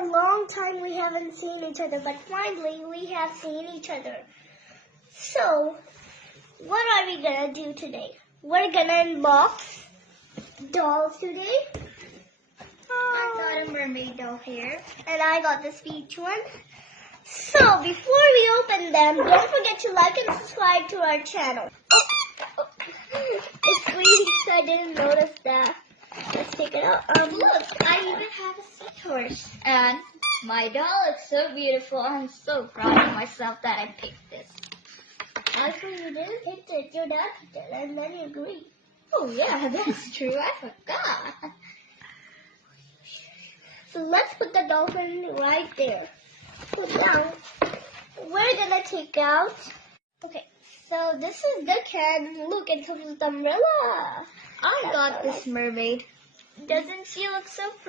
a long time we haven't seen each other, but finally we have seen each other. So, what are we gonna do today? We're gonna unbox dolls today. I got a mermaid doll here, and I got this peach one. So, before we open them, don't forget to like and subscribe to our channel. Oh. It's squeaky, so I didn't notice that. Let's take it out. Look, I even have a seahorse. And my doll looks so beautiful. I'm so proud of myself that I picked this. Actually, you didn't pick it. Your dad picked it, and then you agreed. Oh yeah, that's true. I forgot. So let's put the dolphin right there. Put down. We're gonna take out. Okay, so this is the can. Look, it comes with the umbrella. I got this mermaid. Doesn't she look so pretty?